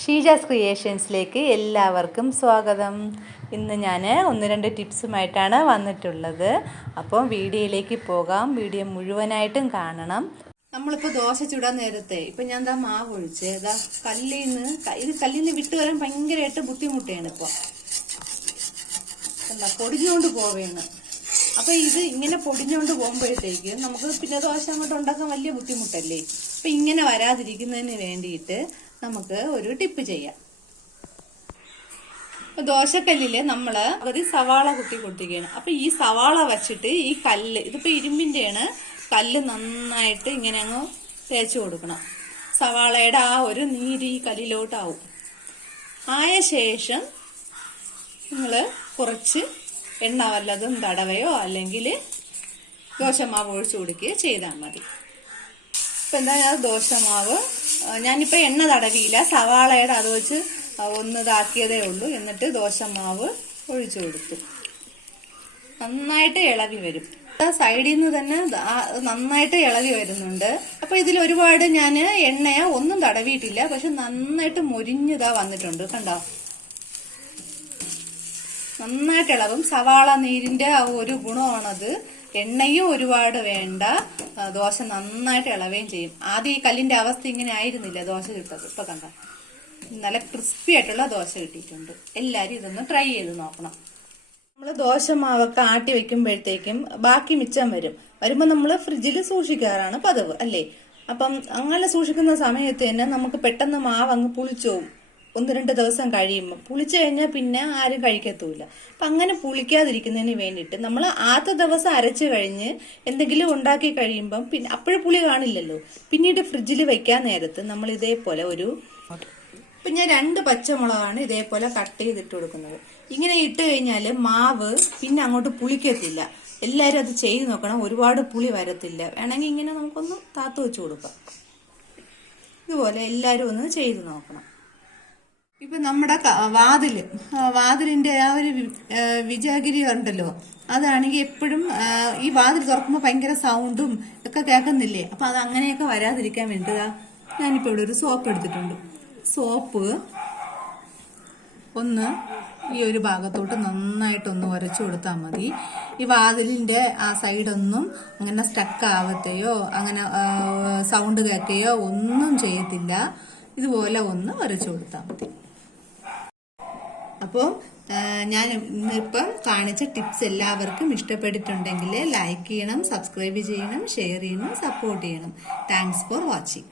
ഷീജാസ് ക്രിയേഷൻസിലേക്ക് എല്ലാവർക്കും സ്വാഗതം. ഇന്ന് ഞാൻ 1-2 ടിപ്സുമായിട്ടാണ് വന്നിട്ടുള്ളത്. അപ്പം വീഡിയോയിലേക്ക് പോകാം. വീഡിയോ മുഴുവനായിട്ടും കാണണം. നമ്മളിപ്പോൾ ദോശ ചുടാൻ നേരത്തെ ഇപ്പം ഞാൻ മാവ് ഒഴിച്ച് കല്ലിന്ന് വിട്ട് വരാൻ ഭയങ്കരമായിട്ട് ബുദ്ധിമുട്ടാണ്. ഇപ്പോൾ എന്താ പൊടിഞ്ഞുകൊണ്ട് പോവേണ്. അപ്പം ഇത് ഇങ്ങനെ പൊടിഞ്ഞുകൊണ്ട് പോകുമ്പോഴത്തേക്ക് നമുക്ക് പിന്നെ ദോശ അങ്ങോട്ട് ഉണ്ടാക്കാൻ വലിയ ബുദ്ധിമുട്ടല്ലേ. അപ്പം ഇങ്ങനെ വരാതിരിക്കുന്നതിന് വേണ്ടിയിട്ട് നമുക്ക് ഒരു ടിപ്പ് ചെയ്യാം. ദോശക്കല്ലില് നമ്മള് പകുതി സവാള കുത്തി കൊടുത്തിരിക്കുകയാണ്. അപ്പൊ ഈ സവാള വെച്ചിട്ട് ഈ കല്ല്, ഇതിപ്പോ ഇരുമ്പിന്റെയാണ്, കല്ല് നന്നായിട്ട് ഇങ്ങനെ അങ്ങ് തേച്ച് കൊടുക്കണം. സവാളയുടെ ആ ഒരു നീര് ഈ കല്ലിലോട്ടാവും. ആയ ശേഷം നിങ്ങള് കുറച്ച് എണ്ണ വല്ലതും തടവയോ അല്ലെങ്കിൽ ദോശമാവ് ഒഴിച്ചു കൊടുക്കുകയോ ചെയ്താൽ മതി. ഇപ്പൊ എന്താ ദോശമാവ് ഞാനിപ്പോ എണ്ണ തടവിയില്ല, സവാളയുടെ അത് വെച്ച് ഒന്ന് ഇതാക്കിയതേ ഉള്ളൂ. എന്നിട്ട് ദോശമാവ് ഒഴിച്ചു കൊടുത്തു. നന്നായിട്ട് ഇളകി വരും. സൈഡിൽ നിന്ന് തന്നെ നന്നായിട്ട് ഇളകി വരുന്നുണ്ട്. അപ്പൊ ഇതിൽ ഒരുപാട് ഞാൻ എണ്ണയോ ഒന്നും തടവിയിട്ടില്ല, പക്ഷെ നന്നായിട്ട് മൊരിഞ്ഞതാ വന്നിട്ടുണ്ട്. കണ്ടോ, നന്നായിട്ട് ഇളകും. സവാള നീരിന്റെ ആ ഒരു ഗുണമാണത്. എണ്ണയും ഒരുപാട് വേണ്ട, ദോശ നന്നായിട്ട് ഇളവുകയും ചെയ്യും. ആദ്യം ഈ കല്ലിന്റെ അവസ്ഥ ഇങ്ങനെ ആയിരുന്നില്ല ദോശ ചുട്ടത്. ഇപ്പൊ കണ്ട നല്ല ക്രിസ്പി ആയിട്ടുള്ള ദോശ കിട്ടിയിട്ടുണ്ട്. എല്ലാരും ഇതൊന്ന് ട്രൈ ചെയ്ത് നോക്കണം. നമ്മൾ ദോശമാവൊക്കെ ആട്ടി വെക്കുമ്പോഴത്തേക്കും ബാക്കി മിച്ചം വരുമ്പോ നമ്മൾ ഫ്രിഡ്ജിൽ സൂക്ഷിക്കാറാണ് പതിവ് അല്ലേ. അപ്പം അങ്ങനെ സൂക്ഷിക്കുന്ന സമയത്ത് തന്നെ നമുക്ക് പെട്ടെന്ന് മാവ് അങ്ങ് പുളിച്ചോവും. 1-2 ദിവസം കഴിയുമ്പോൾ പുളിച്ചു കഴിഞ്ഞാൽ പിന്നെ ആരും കഴിക്കത്തുമില്ല. അപ്പം അങ്ങനെ പുളിക്കാതിരിക്കുന്നതിന് വേണ്ടിയിട്ട് നമ്മൾ ആദ്യ ദിവസം അരച്ചു കഴിഞ്ഞ് എന്തെങ്കിലും ഉണ്ടാക്കി കഴിയുമ്പം പിന്നെ അപ്പോഴും പുളി കാണില്ലല്ലോ. പിന്നീട് ഫ്രിഡ്ജിൽ വെക്കാൻ നേരത്ത് നമ്മൾ ഇതേപോലെ ഇപ്പം ഞാൻ 2 പച്ചമുളകാണ് ഇതേപോലെ കട്ട് ചെയ്തിട്ട് കൊടുക്കുന്നത്. ഇങ്ങനെ ഇട്ട് കഴിഞ്ഞാൽ മാവ് പിന്നെ അങ്ങോട്ട് പുളിക്കത്തില്ല. എല്ലാവരും അത് ചെയ്ത് നോക്കണം. ഒരുപാട് പുളി വരത്തില്ല. വേണമെങ്കിൽ ഇങ്ങനെ നമുക്കൊന്ന് താത്തു വെച്ച് കൊടുക്കാം. ഇതുപോലെ എല്ലാവരും ഒന്ന് ചെയ്ത് നോക്കണം. ഇപ്പൊ നമ്മുടെ വാതിലിന്റെ ആ ഒരു വിജാഗിരി ഉണ്ടല്ലോ, അതാണെങ്കിൽ എപ്പോഴും ഈ വാതിൽ തുറക്കുമ്പോൾ ഭയങ്കര സൗണ്ടും ഒക്കെ കേൾക്കുന്നില്ലേ. അപ്പൊ അത് അങ്ങനെയൊക്കെ വരാതിരിക്കാൻ വേണ്ടിട്ടാ ഞാനിപ്പോ ഇവിടെ ഒരു സോപ്പ് എടുത്തിട്ടുണ്ട്. സോപ്പ് ഒന്ന് ഈ ഒരു ഭാഗത്തോട്ട് നന്നായിട്ടൊന്ന് ഉരച്ചു കൊടുത്താൽ മതി. ഈ വാതിലിന്റെ ആ സൈഡൊന്നും അങ്ങനെ സ്റ്റക്ക് ആവത്തെയോ അങ്ങനെ സൗണ്ട് കേൾക്കുകയോ ഒന്നും ചെയ്യത്തില്ല. ഇതുപോലെ ഒന്ന് ഉരച്ചു കൊടുത്താൽ മതി. അപ്പോൾ ഞാൻ ഇന്നിപ്പം കാണിച്ച ടിപ്സ് എല്ലാവർക്കും ഇഷ്ടപ്പെട്ടിട്ടുണ്ടെങ്കിൽ ലൈക്ക് ചെയ്യണം, സബ്സ്ക്രൈബ് ചെയ്യണം, ഷെയർ ചെയ്യണം, സപ്പോർട്ട് ചെയ്യണം. Thanks for watching.